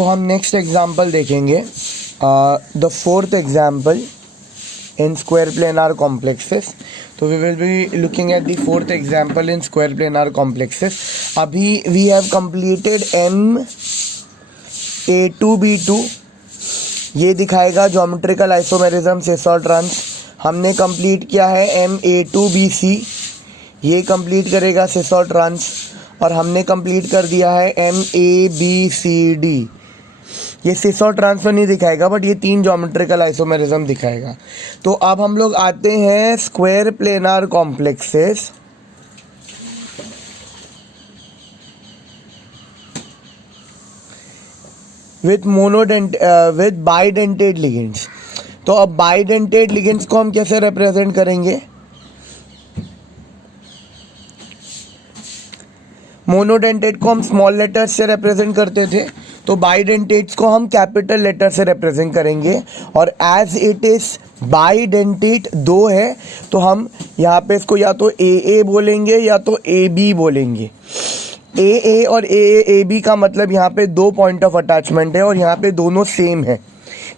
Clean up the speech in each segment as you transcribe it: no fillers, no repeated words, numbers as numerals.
तो हम next example देखेंगे, the fourth example in square planar complexes. तो we will be looking at the fourth example in square planar complexes. अभी we have completed M(a2)(b2), ये दिखाएगा geometrical isomerism सेसॉर trans. हमने complete किया है M(a2)(bc), ये कंप्लीट करेगा सेसॉर ट्रांस. और हमने कंप्लीट कर दिया है M(a)b(c)d, ये सेसॉर ट्रांसफर नहीं दिखाएगा बट ये तीन ज्योमेट्रिकल आइसोमेरिज्म दिखाएगा. तो अब हम लोग आते हैं square planar complexes. With bidentate ligands. तो अब बाइडेंटेड लिगेंड्स को हम कैसे रिप्रेजेंट करेंगे? मोनोडेंटेड को हम स्मॉल लेटर्स से रिप्रेजेंट करते थे, तो बाइडेंटेड्स को हम कैपिटल लेटर से रिप्रेजेंट करेंगे. और एज इट इज बाइडेंटेड दो है, तो हम यहाँ पे इसको या तो ए बोलेंगे या तो ए बी बोलेंगे. ए और ए बी का मतलब यहाँ पे दो पॉइंट ऑफ अटैचमेंट है और यहाँ पे दोनों सेम है,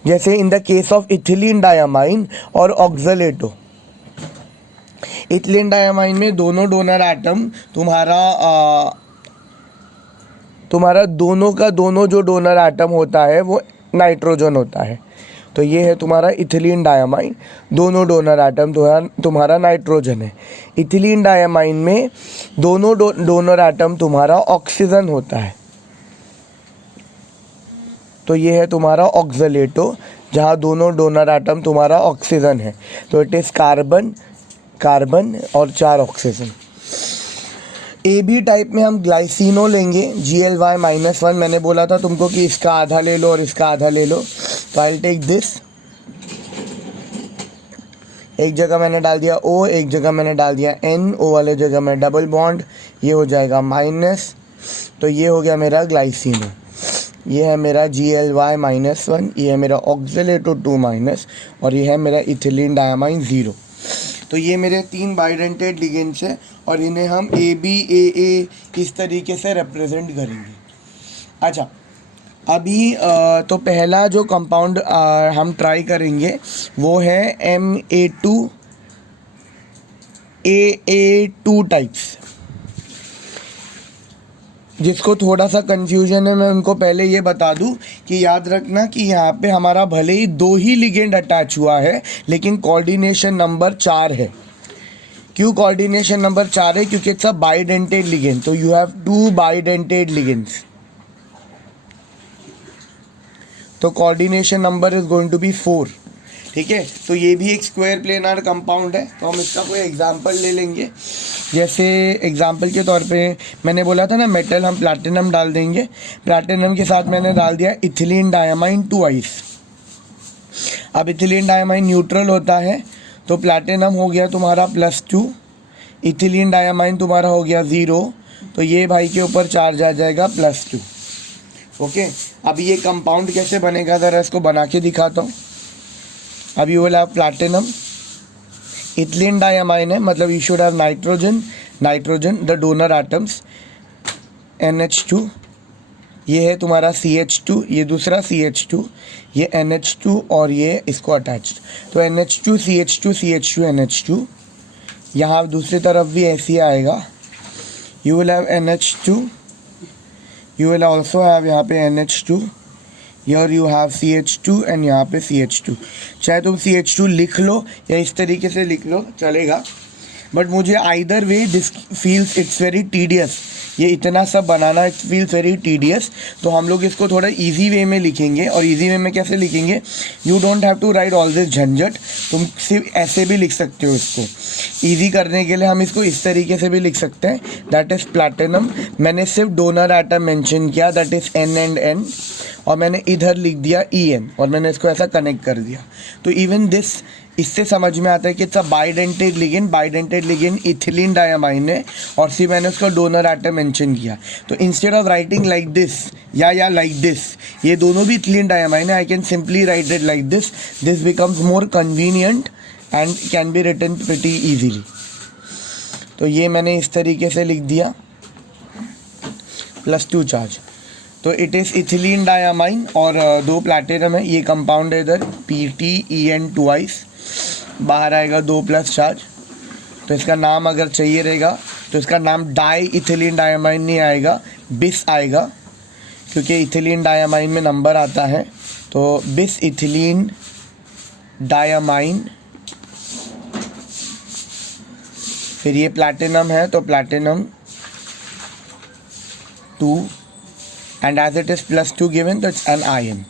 जैसे in the case of ethylene diamine और ऑक्सलेटो. इथिलीन डायमाइन में दोनों डोनर एटम तुम्हारा दोनों का दोनों जो डोनर एटम होता है वो नाइट्रोजन होता है. तो ये है तुम्हारा इथिलीन डायमाइन, दोनों डोनर एटम तुम्हारा नाइट्रोजन है. इथिलीन डायमाइन में दोनों डोनर एटम तुम्हारा ऑक्सीजन होता है. तो ये है तुम्हारा ऑक्सलेटो, जहाँ दोनों डोनर एटम तुम्हारा ऑक्सीजन है. तो इट इज़ कार्बन और 4 ऑक्सीजन. ए बी टाइप में हम ग्लाइसिनो लेंगे, Gly-1. मैंने बोला था तुमको कि इसका आधा ले लो और इसका आधा ले लो. तो आई टेक दिस, एक जगह मैंने डाल दिया O, एक जगह मैंने डाल दिया N, O वाले जगह में डबल बॉन्ड, ये हो जाएगा माइनस. तो ये हो गया मेरा ग्लाइसिनो. ये है मेरा Gly-1, ये है मेरा ऑक्सलेटो 2-, और ये है मेरा इथिलीन डायमाइन 0. तो ये मेरे 3 बाइडेंटेड लिगेंड्स हैं और इन्हें हम ए बी ए इस तरीके से रिप्रेजेंट करेंगे. अच्छा, अभी तो पहला जो कंपाउंड हम ट्राई करेंगे वो है Ma2 टाइप्स. जिसको थोड़ा सा कंफ्यूजन है, मैं उनको पहले ये बता दूं कि याद रखना कि यहाँ पे हमारा भले ही 2 ही लिगेंड अटैच हुआ है लेकिन कोऑर्डिनेशन नंबर 4 है. क्यों कोऑर्डिनेशन नंबर 4 है? क्योंकि इट्स अ बाइडेंटेड लिगेंड. तो यू हैव 2 बाइडेंटेड लिगेंड्स, तो coordination number is going to be 4. ठीक है, तो ये भी एक स्क्वायर प्लेनार कंपाउंड है. तो हम इसका कोई एग्जांपल ले लेंगे. जैसे एग्जांपल के तौर पे मैंने बोला था ना, मेटल हम प्लैटिनम डाल देंगे. प्लैटिनम के साथ मैंने डाल दिया इथिलीन डायमाइन 2. अब इथिलीन डायमाइन न्यूट्रल होता है, तो प्लैटिनम हो गया तुम्हारा +2, इथिलीन डायमाइन तुम्हारा हो गया 0. तो ये भाई के ऊपर चार्ज आ जाएगा +2. ओके, अभी ये कंपाउंड कैसे बनेगा ज़रा इसको बना के दिखाता हूँ. अभी वो हैव प्लैटिनम, इथिलीन डायमाइन है, मतलब you should have nitrogen the donor atoms, NH2, ये है तुम्हारा CH2, ये दूसरा CH2, ये NH2 और ये इसको अटैच्ड. तो NH2 CH2 CH2 NH2. यहाँ दूसरी तरफ भी ऐसे ही आएगा. You will have NH2, you will also have यहाँ पे NH2, Here you have CH2 and यहाँ पे CH2. चाहे तुम CH2 लिख लो या इस तरीके से लिख लो चलेगा, बट मुझे either way this feels it's very tedious. ये इतना सब बनाना इट फील्स वेरी टीडियस. तो हम लोग इसको थोड़ा इजी वे में लिखेंगे. और इजी वे में कैसे लिखेंगे? You don't have to write all this झंझट. तुम सिर्फ ऐसे भी लिख सकते हो. इसको ईजी करने के लिए हम इसको इस तरीके से भी लिख सकते हैं. That is platinum. मैंने सिर्फ डोनर एटम मेंशन किया, that is N and N, और मैंने इधर लिख दिया En और मैंने इसको ऐसा कनेक्ट कर दिया. तो इवन दिस, इससे समझ में आता है कि it's a bidentate ligand ethylene diamine है और फिर मैंने उसका डोनर एटम मेंशन किया. तो instead of writing like this या लाइक दिस, ये दोनों भी इथिलीन डायमाइन है, I can simply write it like this. This becomes more convenient and can be written pretty easily. तो ये मैंने इस तरीके से लिख दिया +2 चार्ज. तो इट इज़ इथिलीन डायामाइन और दो प्लैटिनम है, ये कंपाउंड है इधर PTEN ट्वाइस, बाहर आएगा 2+ चार्ज। तो इसका नाम अगर चाहिए रहेगा तो इसका नाम डाई इथिलीन डायामाइन नहीं आएगा, बिस आएगा, क्योंकि इथिलीन डायामाइन में नंबर आता है। तो बिस इथिलीन डायामाइन, फिर ये प्लैटिनम है तो platinum 2 and as it is +2 given तो it's an ion.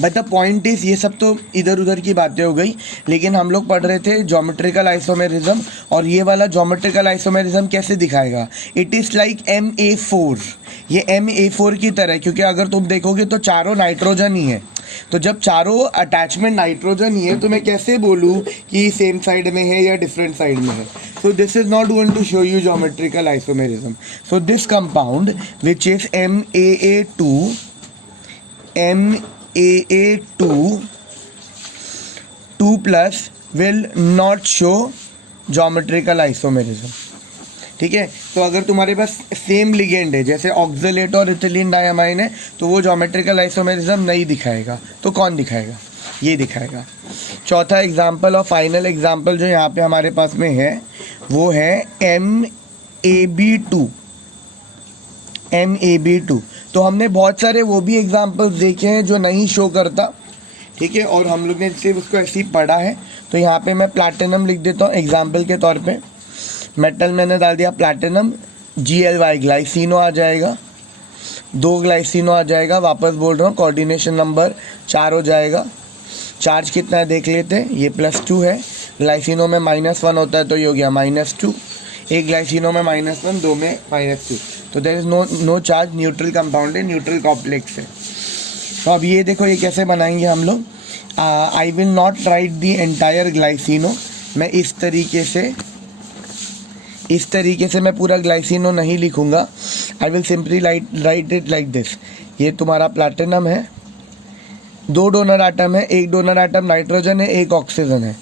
But the point is, ये सब तो इधर उधर की बातें हो गई, लेकिन हम लोग पढ़ रहे थे ज्योमेट्रिकल आइसोमेरिज्म, और ये वाला ज्योमेट्रिकल आइसोमेरिज्म कैसे दिखाएगा। इट इज़ लाइक MA4, ये MA4 की तरह, क्योंकि अगर तुम देखोगे तो चारों नाइट्रोजन ही है। तो जब चारों अटैचमेंट नाइट्रोजन ही है तो मैं कैसे बोलूँ कि सेम साइड में है या डिफरेंट साइड में है। So this is not going to show you geometrical isomerism. So this compound which is MAA2 2+ will not show geometrical isomerism. ठीक है, तो अगर तुम्हारे पास सेम लिगेंड है, जैसे ऑक्सलेट और इथिलीन डायामाइन है, तो वो ज्योमेट्रिकल आइसोमेरिज्म नहीं दिखाएगा। तो कौन दिखाएगा? ये दिखाएगा। चौथा एग्जाम्पल और फाइनल एग्जाम्पल जो यहाँ पे हमारे पास में है वो है MAB2। तो हमने बहुत सारे वो भी एग्जाम्पल्स देखे हैं जो नहीं शो करता, ठीक है, और हम लोग ने सिर्फ उसको ऐसे ही पढ़ा है। तो यहाँ पे मैं प्लैटिनम लिख देता हूँ एग्जाम्पल के तौर पे। मेटल मैंने डाल दिया प्लैटिनम, GLY ग्लाइसिनो आ जाएगा, 2 ग्लाइसिनो आ जाएगा। वापस बोल रहा हूँ, कोऑर्डिनेशन नंबर 4 हो जाएगा। चार्ज कितना है देख लेते हैं, ये +2 है, ग्लाइसिनो में -1 होता है तो ये हो गया -2, एक ग्लाइसिनो में -1, 2 में -2, तो there is no charge, neutral compound है, न्यूट्रल कॉम्प्लेक्स है। तो अब ये देखो ये कैसे बनाएंगे हम लोग। I will not write the entire glycino, मैं इस तरीके से मैं पूरा ग्लाइसिनो नहीं लिखूंगा। I will simply write it like this. ये तुम्हारा प्लैटिनम है, 2 डोनर आटम है, एक डोनर आटम नाइट्रोजन है, एक ऑक्सीजन है।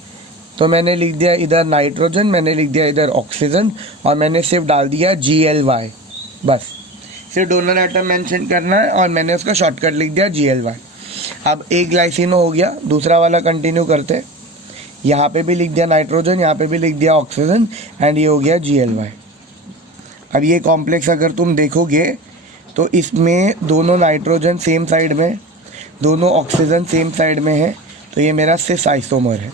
तो मैंने लिख दिया इधर नाइट्रोजन, मैंने लिख दिया इधर ऑक्सीजन, और मैंने सिर्फ डाल दिया GLY। बस सिर्फ डोनर आटम मेंशन करना है और मैंने उसका शॉर्टकट लिख दिया GLY। अब एक ग्लाइसिनो हो गया, दूसरा वाला कंटिन्यू करते। यहाँ पे भी लिख दिया नाइट्रोजन, यहाँ पे भी लिख दिया ऑक्सीजन, एंड ये हो गया GLY। अब ये कॉम्प्लेक्स अगर तुम देखोगे तो इसमें दोनों नाइट्रोजन सेम साइड में, दोनों ऑक्सीजन सेम साइड में है, तो ये मेरा सिस आइसोमर है।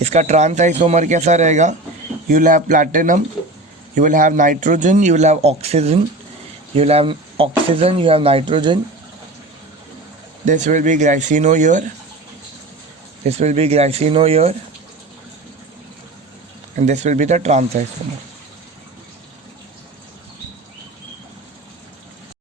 इसका ट्रांस आइसोमर कैसा रहेगा? You will have platinum, you will have nitrogen, you will have oxygen, you will have oxygen, you have nitrogen. This will be glycino here, this will be glycino here, and this will be the trans isomer.